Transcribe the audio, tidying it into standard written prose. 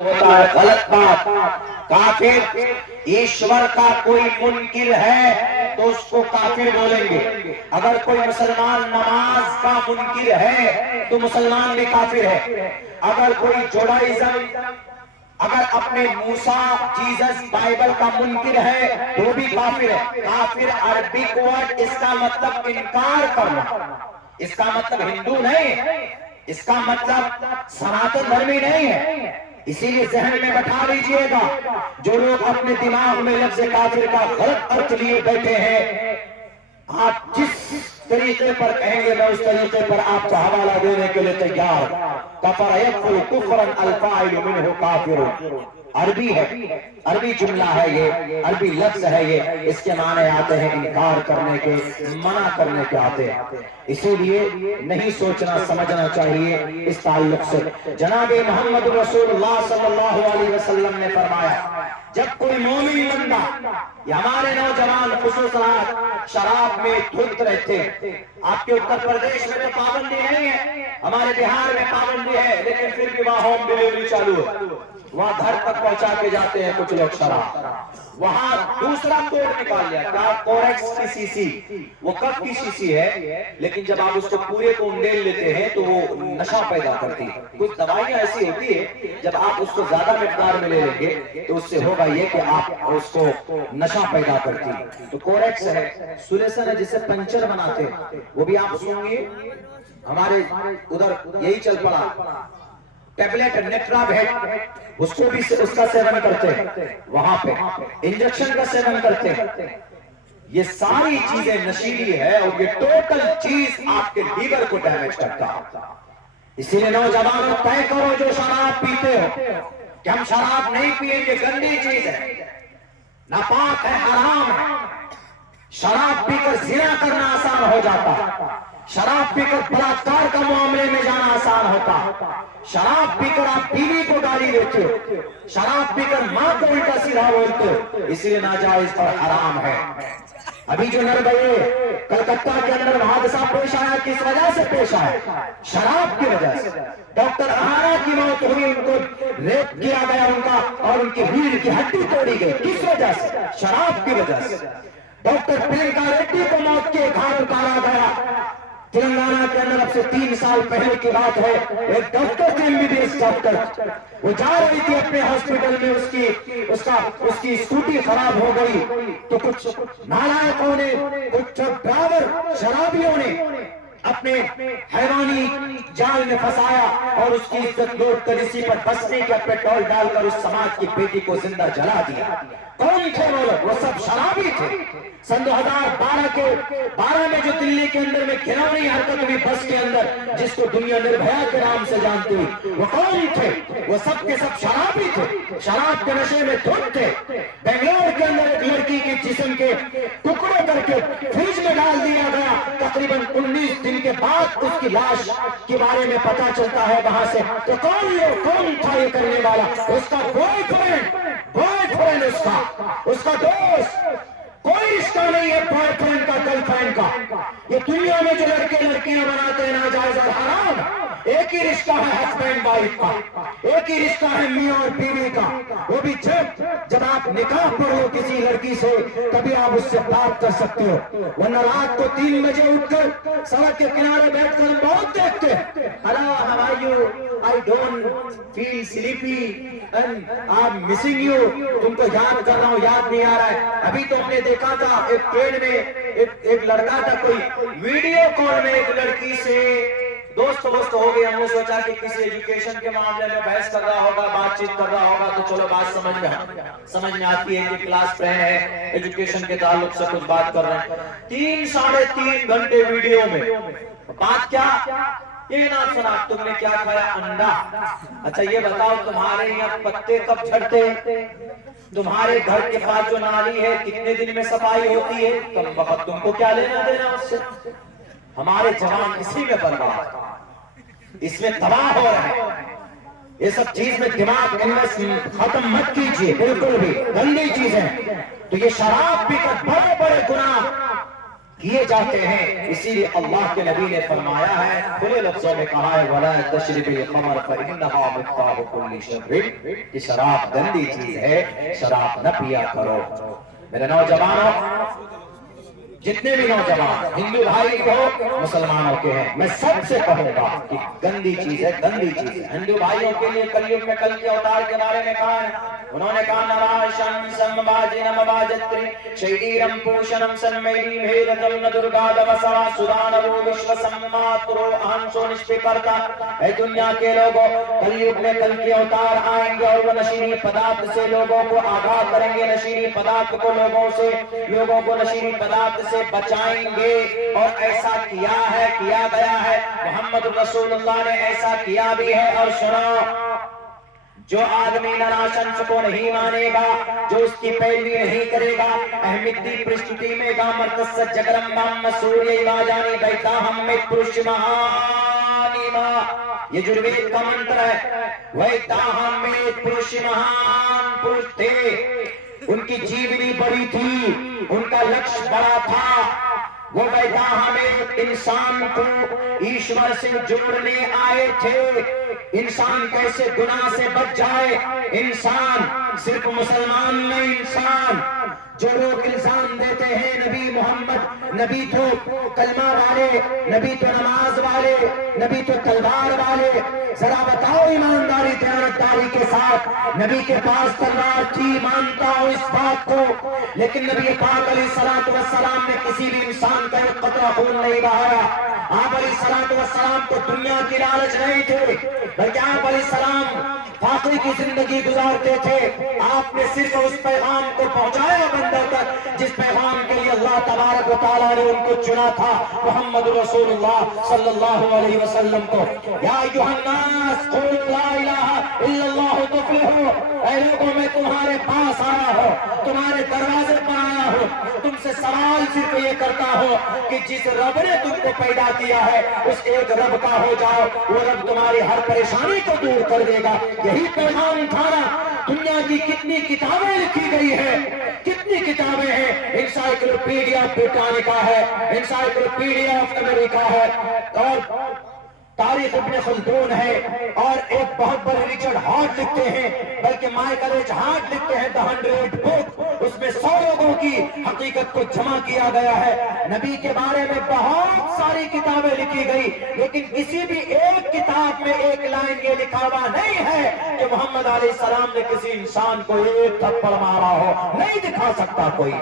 ہوتا ہے غلط بات. کافر ایشور کا کوئی منکر ہے تو اس کو کافر بولیں گے. اگر کوئی مسلمان نماز کا منکر ہے تو مسلمان بھی کافر ہے. اگر کوئی جوڈائزم اگر اپنے موسیٰ جیزس بائبل کا منکر ہے تو بھی کافر ہے. کافر عربک ورڈ اس کا مطلب انکار کرنا، اس کا مطلب ہندو نہیں ہے، اس کا مطلب سناتن دھرمی نہیں ہے. اسی لیے ذہن میں بٹھا لیجئے گا جو لوگ اپنے دماغ میں لفظ کافر کا غلط ارتھ لیے بیٹھے ہیں، آپ جس طریقے پر کہیں گے میں اس طریقے پر آپ کو حوالہ دینے کے لیے تیار. کفر یکفر کفرا الفاعل منہ کافر. عربی ہے، عربی جملہ ہے، یہ عربی لفظ ہے. یہ اس کے معنی آتے ہیں انکار کرنے کے، منع کرنے کے آتے ہیں. اسی لیے نہیں سوچنا سمجھنا چاہیے اس تعلق سے. جناب محمد رسول اللہ صلی اللہ علیہ وسلم نے فرمایا جب کوئی مومن بندہ یا ہمارے نوجوان خصوصاً شراب میں دھت رہتے ہیں. آپ کے اتر پردیش میں تو پابندی نہیں ہے، ہمارے بہار میں پابندی ہے، لیکن پھر بھی وہاں ہوم ڈیلیوری چالو ہے، وہاں گھر تک پہنچا کے جاتے ہیں کچھ لوگ شراب. وہاں دوسرا کوڈ نکال لیا کیا کوریکس کی سیسی، وہ کف کی سیسی ہے، لیکن جب آپ اس کو پورے کو انڈیل لیتے ہیں تو وہ نشہ پیدا کرتی ہے. کچھ دوائیاں ایسی ہوتی ہے جب آپ اس کو زیادہ مقدار میں لے لیں گے تو اس سے ہوگا یہ کہ آپ اس کو نشہ پیدا کرتی ہے. تو کوریکس ہے، سولیسن ہے جسے پنچر بناتے ہیں، وہ بھی آپ سنگے ہمارے ادھر یہی چل پڑا. ٹیبلیٹ نیٹرا بھیٹ اس کو بھی اس کا سیون کرتے ہیں، وہاں پہ انجیکشن کا سیون کرتے ہیں. یہ ساری چیزیں نشیلی ہے اور یہ ٹوٹل چیز آپ کے لیور کو ڈیمیج کرتا ہے. اسی لیے نوجوانوں طے کرو جو شراب پیتے ہو کہ ہم شراب نہیں پیئیں گے، گندی چیز ہے، ناپاک ہے، حرام ہے. شراب پی کر زنا کرنا آسان ہو جاتا، شراب پی کر بلاکار کا معاملے میں جانا آسان ہوتا، شراب پی کر آپ بیوی کو گالی دیتے ہو، شراب پی کر ماں کو الٹا سیدھا بولتے ہو. اس لیے ناجائز اور حرام ہے. ابھی جو نربھئے کلکتہ کے اندر حادثہ پیش آیا کس وجہ سے پیش آیا؟ شراب کی وجہ سے. ڈاکٹر اہانا کی موت ہوئی، ان کو ریپ کیا گیا ان کا اور ان کی ریڑھ کی ہڈی توڑی گئی. کس وجہ سے؟ شراب کی وجہ سے. ڈاکٹر پرینکا ریڈی کو موت کے گھاٹ اتارا گیا. تلنگانہ کے اندر اب سے 3 سال پہلے کی بات ہے، ایک ڈاکٹر تھے، MBBS ڈاکٹر، وہ جا رہی تھی اپنے ہاسپٹل میں، اس کی اسکوٹی خراب ہو گئی تو کچھ نالائقوں نے، کچھ ڈرائیور شرابیوں نے اپنے حیوانی جال میں پھنسایا اور اس کی عزت لوٹ کر اسی پر بسنے کا پیٹرول ڈال کر اس سماج کی بیٹی کو زندہ جلا دیا. کون تھے وہ لوگ؟ وہ سب شرابی تھے. سن 2012 میں جو دلی کے اندر میں گھناؤنی حرکت ہوئی بس کے اندر، جس کو دنیا نربھیا کے نام سے جانتی ہوئی، وہ کون تھے؟ وہ سب کے سب شرابی تھے، شراب کے نشے میں دھت تھے. بنگلور کے اندر ایک لڑکی کے جسم کے ٹکڑے کر کے فریج میں ڈال دیا گیا. تقریباً 19 دن کے بعد اس کی لاش کے بارے میں پتا چلتا ہے وہاں سے. تو کون تھا یہ کرنے والا؟ اس کا بوائے فرینڈ، اس کا دوست. کوئی رشتہ نہیں ہے بوائے فرینڈ کا، گرل فرینڈ کا. یہ دنیا میں جو لڑکے لڑکیاں بناتے ہیں ناجائز اور حرام، ایک ہی رشتہ ہے ہسبینڈ وائف کا، ایک ہی رشتہ ہے میاں اور بیوی کا. وہ بھی جب آپ نکاح پر ہو کسی لڑکی سے تبھی آپ اس سے بات کر سکتے ہو، ورنہ رات کو 3 بجے اٹھ کر سڑک کے کنارے بیٹھ کر بہت دیکھتے ہیں. Hello how are you, I don't feel sleepy and I am missing you. تم کو یاد کر رہا ہوں، یاد نہیں آ رہا ہے. ابھی تو ہم نے دیکھا تھا ایک ٹرین میں ایک لڑکا تھا، کوئی ویڈیو کال میں ایک لڑکی سے دوست ہو گئے. ہم نے سوچا کہ کسی ایجوکیشن کے معاملے میں بحث کر رہا ہوگا، بات چیت کر رہا ہوگا، تو چلو بات سمجھ میں آتی ہے کہ کلاس فرینڈ ہے، ایجوکیشن کے تعلق سے کچھ بات کر رہے ہیں. 3-3.5 گھنٹے ویڈیو میں بات کیا؟ یہ نہ سنا تم نے کیا کھایا؟ انڈا. اچھا یہ بتاؤ تمہارے یہاں پتے کب جھڑتے ہیں؟ تمہارے گھر کے پاس جو نالی ہے کتنے دن میں صفائی ہوتی ہے؟ کم وقت تم کو کیا لینا دینا اس سے؟ ہمارے جوان اسی میں برباد، اس میں تباہ ہو رہے ہیں. یہ سب چیز میں دماغ ختم مت کیجیے، بالکل بھی گندی چیزیں. تو یہ شراب پی کر بڑے بڑے گناہ کیے جاتے ہیں. اسی لیے اللہ کے نبی نے فرمایا ہے، کھلے لفظوں میں کہا ہے وَلَا تَشْرِبِ الْخَمْرَ فَإِنَّهَا مِفْتَاحُ كُلِّ شَرٍّ، کہ شراب گندی چیز ہے، شراب نہ پیا کرو. میرے نوجوانوں، جتنے بھی نوجوان ہندو بھائی ہو مسلمانوں کے ہیں، میں سب سے کہوں گا کہ گندی چیز ہے، گندی چیز ہے. ہندو بھائیوں کے لیے کلیوگ میں کل کے اوتار کے بارے میں کہا ہے، انہوں نے کہا نراشن سمواجنم واجتری شیدیرم پوشنم سنمیری بھیدتم ندرگادم سوا سدانو وشو سماترو اہنسو نشپی کرتا. اے دنیا کے لوگوں، کلیوگ میں کل کے اوتار آئیں گے اور وہ نشیلی پدارت سے لوگوں کو آگاہ کریں گے، نشیلی پدارت کو لوگوں کو نشیلی پدارت سے بچائیں گے. اور ایسا کیا ہے، کیا گیا ہے، محمد رسول اللہ نے ایسا کیا بھی ہے. اور سنو، جو آدمی نراشنس کو نہیں مانے گا، جو اس کی پیروی نہیں کرے گا، احمدی پرستتی میں گا مرتس جگرم بام مسوری واجانی بیتا ہم میں پرش مہانی ماں، یہ جروید کا منتر ہے. ویتا ہم میں پرش مہان پرش تھے، ان کی جیونی بڑی تھی، ان کا لکش بڑا تھا. وہ بیتا ہمیں انسان کو ایشور سے جوڑنے آئے تھے. انسان کیسے گناہ سے بچ جائے. انسان صرف مسلمان نہیں، انسان جو لوگ الزام دیتے ہیں نبی محمد، نبی تو کلمہ والے، نبی تو نماز والے، نبی تو تلوار والے، ذرا بتاؤ ایمانداری دیانتداری کے ساتھ، نبی کے پاس تلوار تھی، مانتا ہوں اس بات کو، لیکن نبی پاک علیہ السلام نے کسی بھی انسان کا ایک قطرہ خون نہیں بہایا. آپ علیہ السلام کو دنیا کی لالچ نہیں تھے، بلکہ آپ علیہ السلام فاقے کی زندگی گزارتے تھے. آپ نے صرف اس پیغام کو پہنچایا بندوں تک جس پیغام کے لیے اللہ تبارک و تعالیٰ نے ان کو چنا تھا، محمد رسول اللہ صلی اللہ علیہ وسلم کو. یا ایھا الناس قولوا لا الہ الا اللہ تفلحوا، اے لوگوں میں تمہارے پاس آیا ہوں، تمہارے دروازے پر آیا ہوں، تم سے سوال صرف یہ کرتا ہوں کہ جس رب نے تم کو پیدا کیا ہے اس ایک رب کا ہو جاؤ، وہ رب تمہاری ہر پریشانی کو دور کر دے گا. یہی پیغام اٹھانا. دنیا کی کتنی کتابیں لکھی گئی ہیں، کتنی کتابیں ہیں. انسائیکلوپیڈیا بریٹانیکا ہے، انسائیکلوپیڈیا آف امریکہ ہے، اور تاریخ ابن خلدون ہے، اور ایک بہت بڑے ریچرڈ ہارٹ لکھتے ہیں، بلکہ مائیکل ایچ ہارٹ لکھتے ہیں دی 100 بک. اس میں 100 لوگوں کی حقیقت کو جمع کیا گیا ہے. نبی کے بارے میں بہت ساری کتابیں لکھی گئی، لیکن کسی بھی ایک کتاب میں ایک لائن یہ لکھا ہوا نہیں ہے کہ محمد علیہ السلام نے کسی انسان کو ایک تھپڑ مارا ہو. نہیں دکھا سکتا کوئی.